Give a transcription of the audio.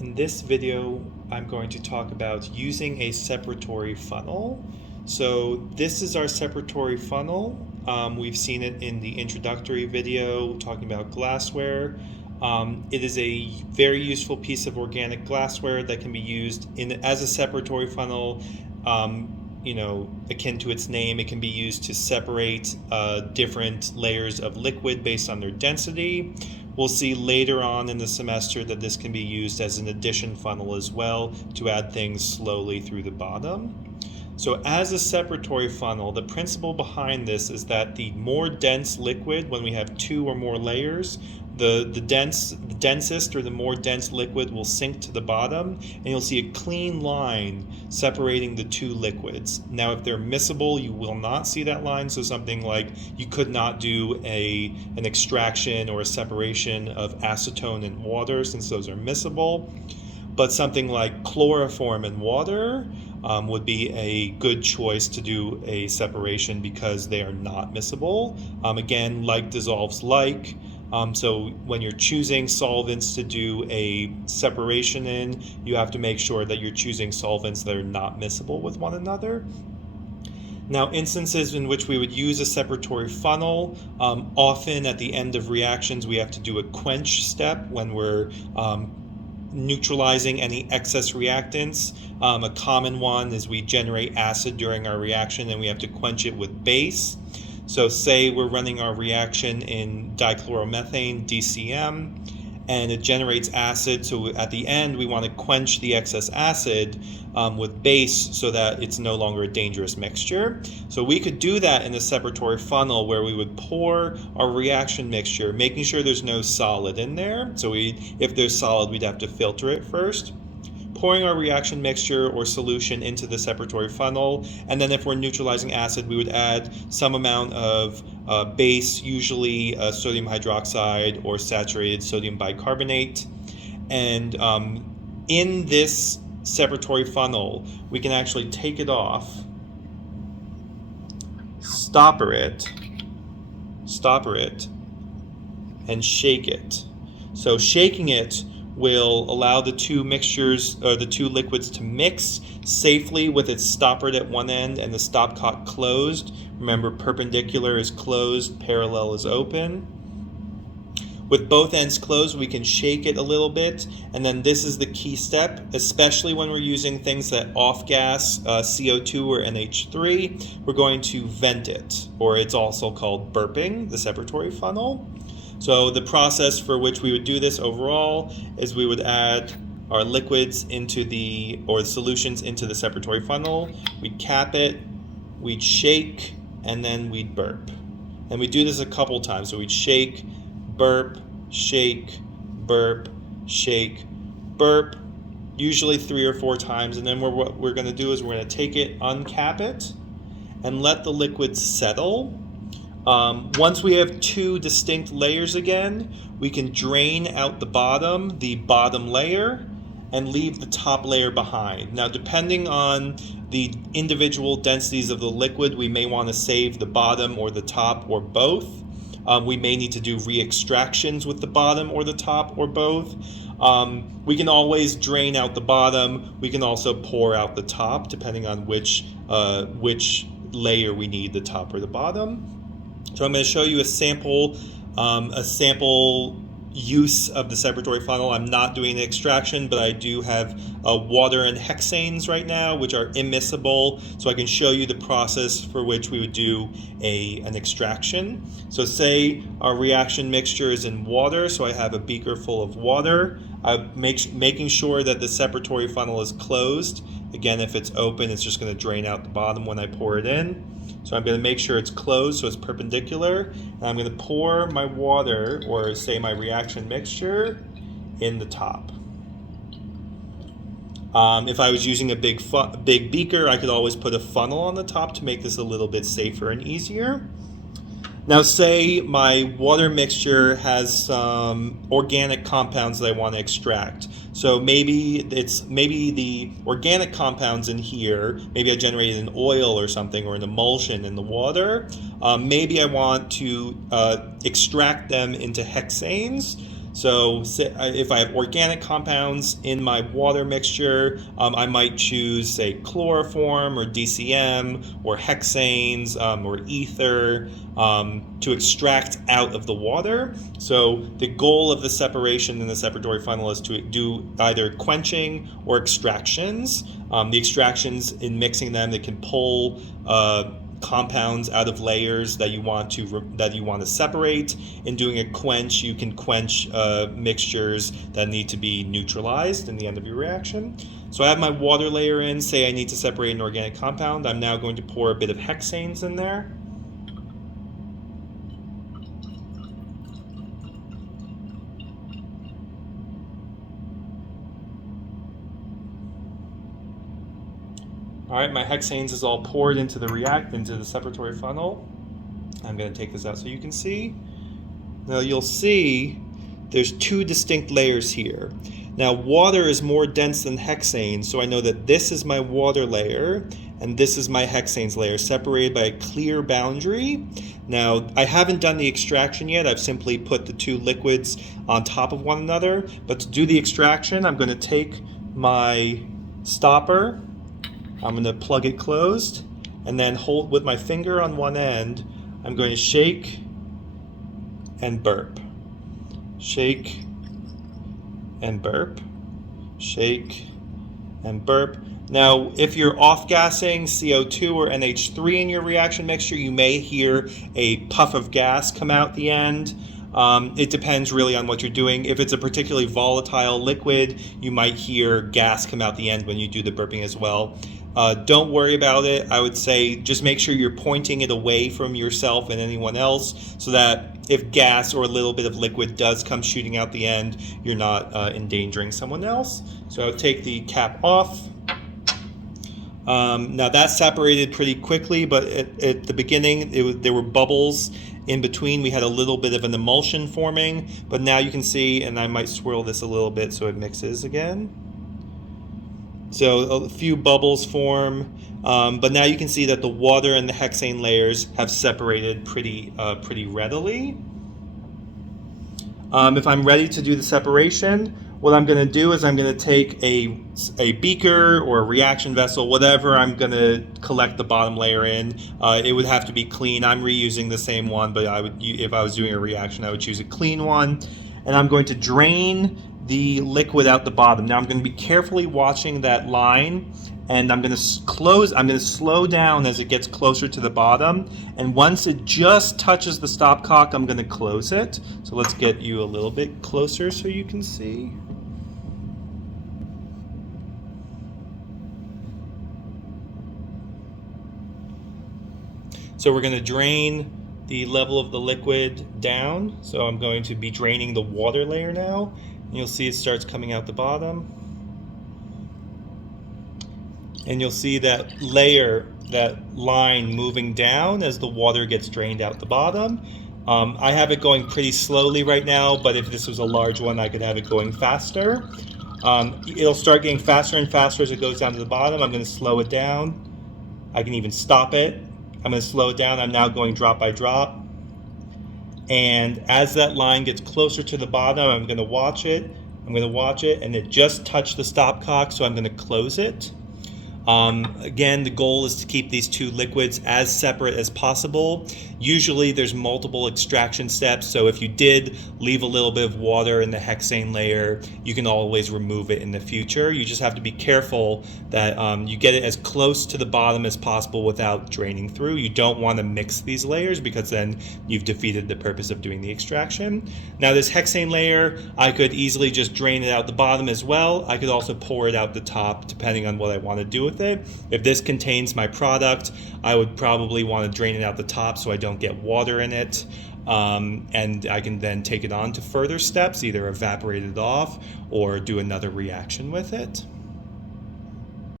In this video, I'm going to talk about using a separatory funnel. So this is our separatory funnel. We've seen it in the introductory video talking about glassware. It is a very useful piece of organic glassware that can be used as a separatory funnel. Akin to its name, it can be used to separate different layers of liquid based on their density. We'll see later on in the semester that this can be used as an addition funnel as well to add things slowly through the bottom. So as a separatory funnel, the principle behind this is that the more dense liquid, when we have two or more layers, the densest or the more dense liquid will sink to the bottom, and you'll see a clean line separating the two liquids. Now, if they're miscible, you will not see that line. So something like you could not do an extraction or a separation of acetone and water, since those are miscible. But something like chloroform and water would be a good choice to do a separation because they are not miscible. Again, like dissolves like. So when you're choosing solvents to do a separation in, you have to make sure that you're choosing solvents that are not miscible with one another. Now, instances in which we would use a separatory funnel, often at the end of reactions we have to do a quench step when we're neutralizing any excess reactants. A common one is we generate acid during our reaction and we have to quench it with base. So say we're running our reaction in dichloromethane, DCM, and it generates acid. So at the end, we want to quench the excess acid with base so that it's no longer a dangerous mixture. So we could do that in a separatory funnel where we would pour our reaction mixture, making sure there's no solid in there. So if there's solid, we'd have to filter it first. Pouring our reaction mixture or solution into the separatory funnel, and then if we're neutralizing acid, we would add some amount of base, usually sodium hydroxide or saturated sodium bicarbonate. And in this separatory funnel, we can actually take it off, stopper it, and shake it. So shaking it will allow the two mixtures or the two liquids to mix safely with it stoppered at one end and the stopcock closed. Remember, perpendicular is closed, parallel is open. With both ends closed, we can shake it a little bit, and then this is the key step, especially when we're using things that off-gas, CO2 or NH3, we're going to vent it, or it's also called burping, the separatory funnel. So the process for which we would do this overall is we would add our liquids or solutions into the separatory funnel. We'd cap it, we'd shake, and then we'd burp. And we do this a couple times. So we'd shake, burp, shake, burp, shake, burp, usually 3 or 4 times. And then what we're going to do is we're going to take it, uncap it, and let the liquid settle. Once we have 2 distinct layers again, we can drain out the bottom layer, and leave the top layer behind. Now, depending on the individual densities of the liquid, we may want to save the bottom or the top or both. We may need to do re-extractions with the bottom or the top or both. We can always drain out the bottom. We can also pour out the top, depending on which layer we need, the top or the bottom. So I'm going to show you a sample use of the separatory funnel. I'm not doing an extraction, but I do have water and hexanes right now, which are immiscible. So I can show you the process for which we would do an extraction. So say our reaction mixture is in water. So I have a beaker full of water. I'm making sure that the separatory funnel is closed. Again, if it's open, it's just going to drain out the bottom when I pour it in. So I'm going to make sure it's closed so it's perpendicular. And I'm going to pour my water, or say my reaction mixture, in the top. If I was using a big beaker, I could always put a funnel on the top to make this a little bit safer and easier. Now say my water mixture has some organic compounds that I want to extract. So maybe the organic compounds in here, maybe I generated an oil or something, or an emulsion in the water. Maybe I want to extract them into hexanes. So if I have organic compounds in my water mixture, I might choose, say, chloroform or DCM or hexanes or ether to extract out of the water. So the goal of the separation in the separatory funnel is to do either quenching or extractions. The extractions, in mixing them, they can pull compounds out of layers that you want to separate. In doing a quench, you can quench mixtures that need to be neutralized in the end of your reaction. So I have my water layer in. Say I need to separate an organic compound. I'm now going to pour a bit of hexanes in there. All right, my hexanes is all poured into the separatory funnel. I'm going to take this out so you can see. Now you'll see there's two distinct layers here. Now water is more dense than hexane, so I know that this is my water layer and this is my hexanes layer, separated by a clear boundary. Now I haven't done the extraction yet. I've simply put the two liquids on top of one another. But to do the extraction, I'm going to take my stopper, I'm going to plug it closed, and then hold with my finger on one end. I'm going to shake and burp. Shake and burp. Shake and burp. Now, if you're off-gassing CO2 or NH3 in your reaction mixture, you may hear a puff of gas come out the end. It depends really on what you're doing. If it's a particularly volatile liquid, you might hear gas come out the end when you do the burping as well. Don't worry about it. I would say just make sure you're pointing it away from yourself and anyone else, so that if gas or a little bit of liquid does come shooting out the end, you're not endangering someone else. So I'll take the cap off. Now that's separated pretty quickly, but at the beginning there were bubbles in between. We had a little bit of an emulsion forming, but now you can see, and I might swirl this a little bit so it mixes again. So a few bubbles form, but now you can see that the water and the hexane layers have separated pretty readily. If I'm ready to do the separation, what I'm going to do is I'm going to take a beaker or a reaction vessel, whatever I'm going to collect the bottom layer in. It would have to be clean. I'm reusing the same one, but if I was doing a reaction, I would choose a clean one. And I'm going to drain the liquid out the bottom. Now I'm going to be carefully watching that line, and I'm going to slow down as it gets closer to the bottom, and once it just touches the stopcock, I'm going to close it. So let's get you a little bit closer so you can see. So we're going to drain the level of the liquid down. So I'm going to be draining the water layer now. You'll see it starts coming out the bottom. And you'll see that line moving down as the water gets drained out the bottom. I have it going pretty slowly right now, but if this was a large one, I could have it going faster. It'll start getting faster and faster as it goes down to the bottom. I'm going to slow it down. I can even stop it. I'm going to slow it down. I'm now going drop by drop. And as that line gets closer to the bottom, I'm going to watch it. And it just touched the stopcock, so I'm going to close it. Again, the goal is to keep these two liquids as separate as possible. Usually there's multiple extraction steps, so if you did leave a little bit of water in the hexane layer, you can always remove it in the future. You just have to be careful that you get it as close to the bottom as possible without draining through. You don't want to mix these layers, because then you've defeated the purpose of doing the extraction. Now this hexane layer, I could easily just drain it out the bottom as well. I could also pour it out the top, depending on what I want to do with it. If this contains my product, I would probably want to drain it out the top so I don't get water in it. And I can then take it on to further steps, either evaporate it off or do another reaction with it.